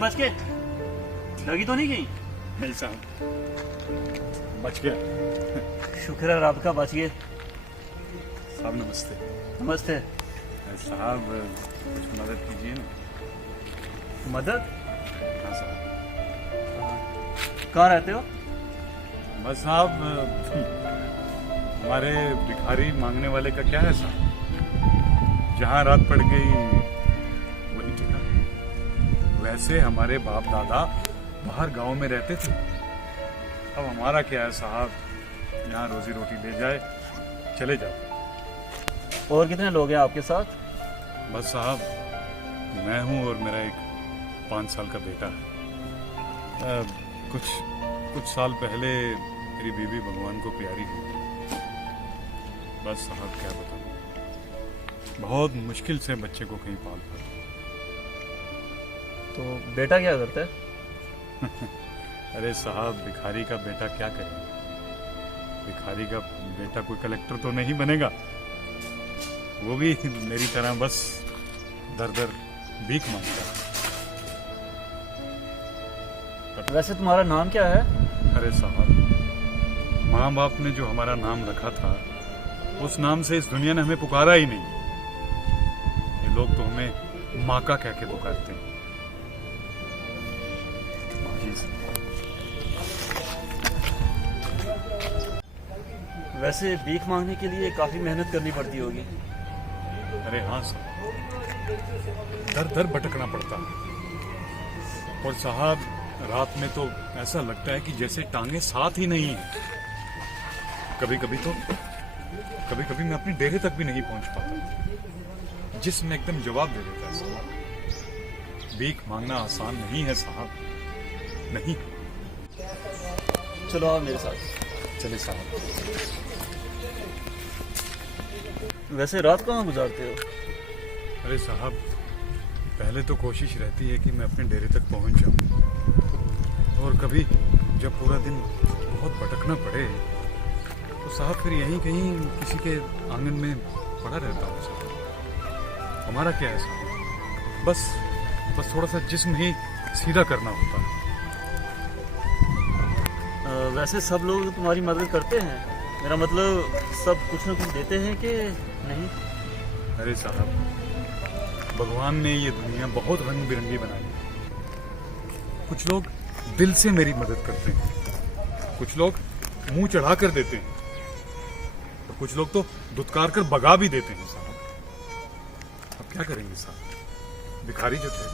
बच के लगी तो नहीं गई? नहीं साहब, बच गया। शुक्र है रब का, बच गए। साहब नमस्ते। नमस्ते साहब, कुछ मदद कीजिए ना। मदद? हाँ साहब। कहाँ रहते हो? बस साहब, हमारे भिखारी मांगने वाले का क्या है साहब, जहाँ रात पड़ गई वही ठिकाना। वैसे हमारे बाप दादा बाहर गांव में रहते थे, अब हमारा क्या है साहब, यहाँ रोजी रोटी ले जाए चले जाते। और कितने लोग हैं आपके साथ? बस साहब, मैं हूँ और मेरा एक 5 साल का बेटा है। कुछ साल पहले मेरी बीवी भगवान को प्यारी हुई। बस साहब क्या बताऊँ, बहुत मुश्किल से बच्चे को कहीं पाल पाते। तो बेटा क्या करता है? अरे साहब, भिखारी का बेटा क्या करेगा? भिखारी का बेटा कोई कलेक्टर तो नहीं बनेगा, वो भी मेरी तरह बस दर दर भीख मांगता है। वैसे तुम्हारा नाम क्या है? अरे साहब, माँ बाप ने जो हमारा नाम रखा था उस नाम से इस दुनिया ने हमें पुकारा ही नहीं। ये लोग तो हमें माँ का कह के पुकारते हैं। वैसे भीख मांगने के लिए काफी मेहनत करनी पड़ती होगी। अरे हाँ साहब, दर दर भटकना पड़ता है। और साहब, रात में तो ऐसा लगता है कि जैसे टांगे साथ ही नहीं है। कभी कभी मैं अपनी डेरे तक भी नहीं पहुंच पाता। जिस्म एकदम जवाब दे देता है साहब। भीख मांगना आसान नहीं है साहब, नहीं। चलो आओ मेरे साथ। चले साहब। वैसे रात कहाँ गुजारते हो? अरे साहब, पहले तो कोशिश रहती है कि मैं अपने डेरे तक पहुंच जाऊं, और कभी जब पूरा दिन बहुत भटकना पड़े तो साहब फिर यहीं कहीं किसी के आंगन में पड़ा रहता हूँ साहब। हमारा क्या है साहब, बस थोड़ा सा जिस्म ही सीधा करना होता है। वैसे सब लोग तुम्हारी मदद करते हैं? मेरा मतलब सब कुछ न कुछ देते हैं कि नहीं? अरे साहब, भगवान ने ये दुनिया बहुत रंग बिरंगी बनाई है। कुछ लोग दिल से मेरी मदद करते हैं, कुछ लोग मुंह चढ़ा कर देते हैं, और कुछ लोग तो दुत्कार कर भगा भी देते हैं साहब। अब क्या करेंगे साहब, भिखारी जो थे।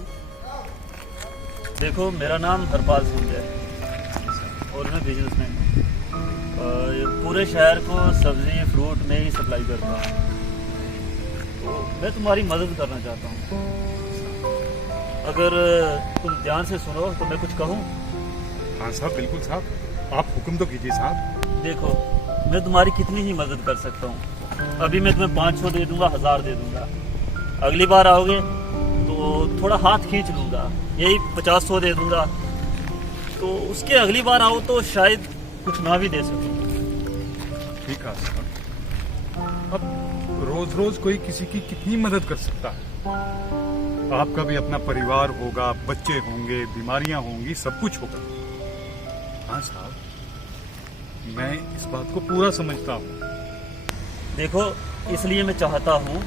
देखो, मेरा नाम हरपाल सिंह है और मैं बिजनेसमैन हूँ। पूरे शहर को सब्जी फ्रूट में ही सप्लाई करता हूँ। तो मैं तुम्हारी मदद करना चाहता हूँ। अगर तुम ध्यान से सुनो तो मैं कुछ कहूँ? हाँ साहब, बिल्कुल साहब, आप हुक्म तो कीजिए साहब। देखो, मैं तुम्हारी कितनी ही मदद कर सकता हूँ। अभी मैं तुम्हें 500 दे दूंगा, 1000 दे दूंगा। अगली बार आओगे तो थोड़ा हाथ खींच लूंगा, यही 50-100 दे दूंगा। तो उसके अगली बार आओ तो शायद कुछ ना भी दे सकूं। ठीक है साहब, अब रोज रोज कोई किसी की कितनी मदद कर सकता है? आपका भी अपना परिवार होगा, बच्चे होंगे, बीमारियां होंगी, सब कुछ होगा। हाँ साहब, मैं इस बात को पूरा समझता हूँ। देखो, इसलिए मैं चाहता हूँ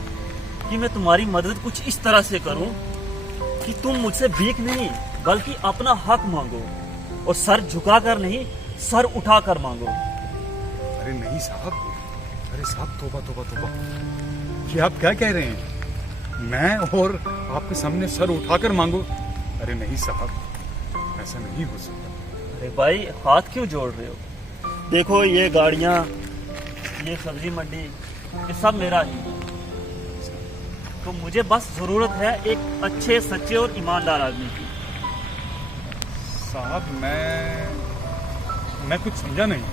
कि मैं तुम्हारी मदद कुछ इस तरह से करूँ कि तुम मुझसे भीख नहीं बल्कि अपना हक मांगो, और सर झुकाकर नहीं, सर उठाकर मांगो। अरे नहीं साहब, अरे साहब, तौबा तौबा तौबा, ये आप क्या कह रहे हैं? मैं और आपके सामने सर उठाकर मांगो? अरे नहीं साहब, ऐसा नहीं हो सकता। अरे भाई, हाथ क्यों जोड़ रहे हो? देखो, ये गाड़ियाँ, ये सब्जी मंडी, ये सब मेरा ही है। तो मुझे बस जरूरत है एक अच्छे, सच्चे और ईमानदार आदमी की। साहब, मैं कुछ समझा नहीं।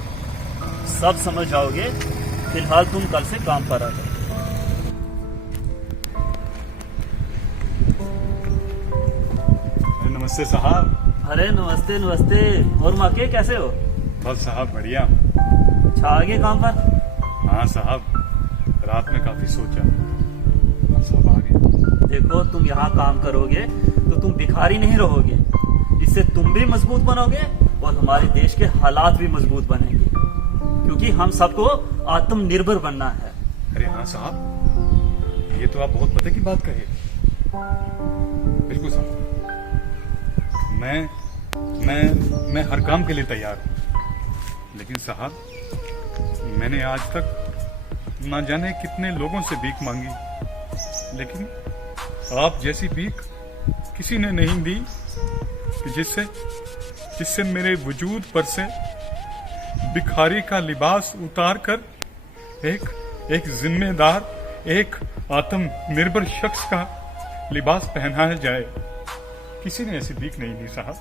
सब समझ जाओगे। फिलहाल तुम कल से काम पर आ जाओ। नमस्ते साहब। अरे नमस्ते नमस्ते। और माके कैसे हो? बस साहब बढ़िया। अच्छा आ गए काम पर? हाँ साहब, रात में काफी सोचा, बस अब आ गए। देखो तुम यहाँ काम करोगे तो तुम भिखारी नहीं रहोगे, इससे तुम भी मजबूत बनोगे और हमारे देश के हालात भी मजबूत बनेंगे, क्योंकि हम सबको आत्मनिर्भर बनना है। अरे हाँ साहब, ये तो आप बहुत पते की बात कही। बिल्कुल साहब, मैं हर काम के लिए तैयार हूँ। लेकिन साहब, मैंने आज तक ना जाने कितने लोगों से भीख मांगी, लेकिन आप जैसी भीख किसी ने नहीं दी कि जिससे मेरे वजूद पर से भिखारी का लिबास उतार कर एक जिम्मेदार, एक आत्मनिर्भर शख्स का लिबास पहनाया जाए। किसी ने ऐसी भीख नहीं दी साहब।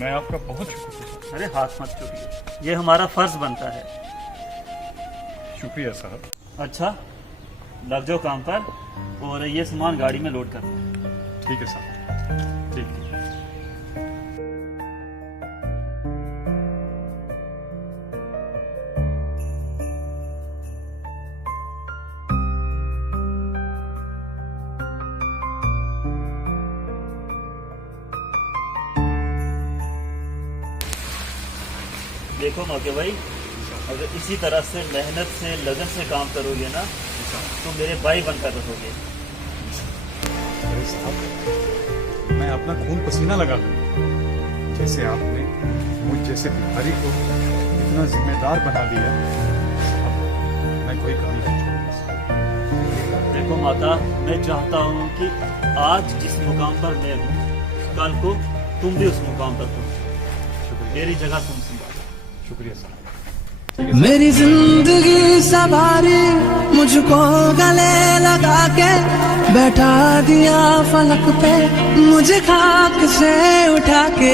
मैं आपका बहुत शुक्रिया। अरे हाथ मत चुकिए, ये हमारा फर्ज बनता है। शुक्रिया साहब। अच्छा लग जाओ काम पर और ये सामान गाड़ी में लोड कर दो। ठीक है साहब, ठीक है। देखो मौके भाई, अगर इसी तरह से मेहनत से लगन से काम करोगे ना तो मेरे भाई बनकर रहोगे। अरे साहब, मैं अपना खून पसीना लगा दूंगा। जैसे आपने मुझ जैसे भिखारी को इतना जिम्मेदार बना दिया, अब मैं कोई कमी नहीं छोड़ूंगा। देखो माता, मैं चाहता हूँ कि आज जिस मुकाम पर मैं हूँ, कल को तुम भी उस मुकाम पर पहुँचो, मेरी जगह तुम संभालो। शुक्रिया साहब। मेरी जिंदगी सवारी मुझको गले लगा के बैठा दिया फलक पे, मुझे खाक से उठा के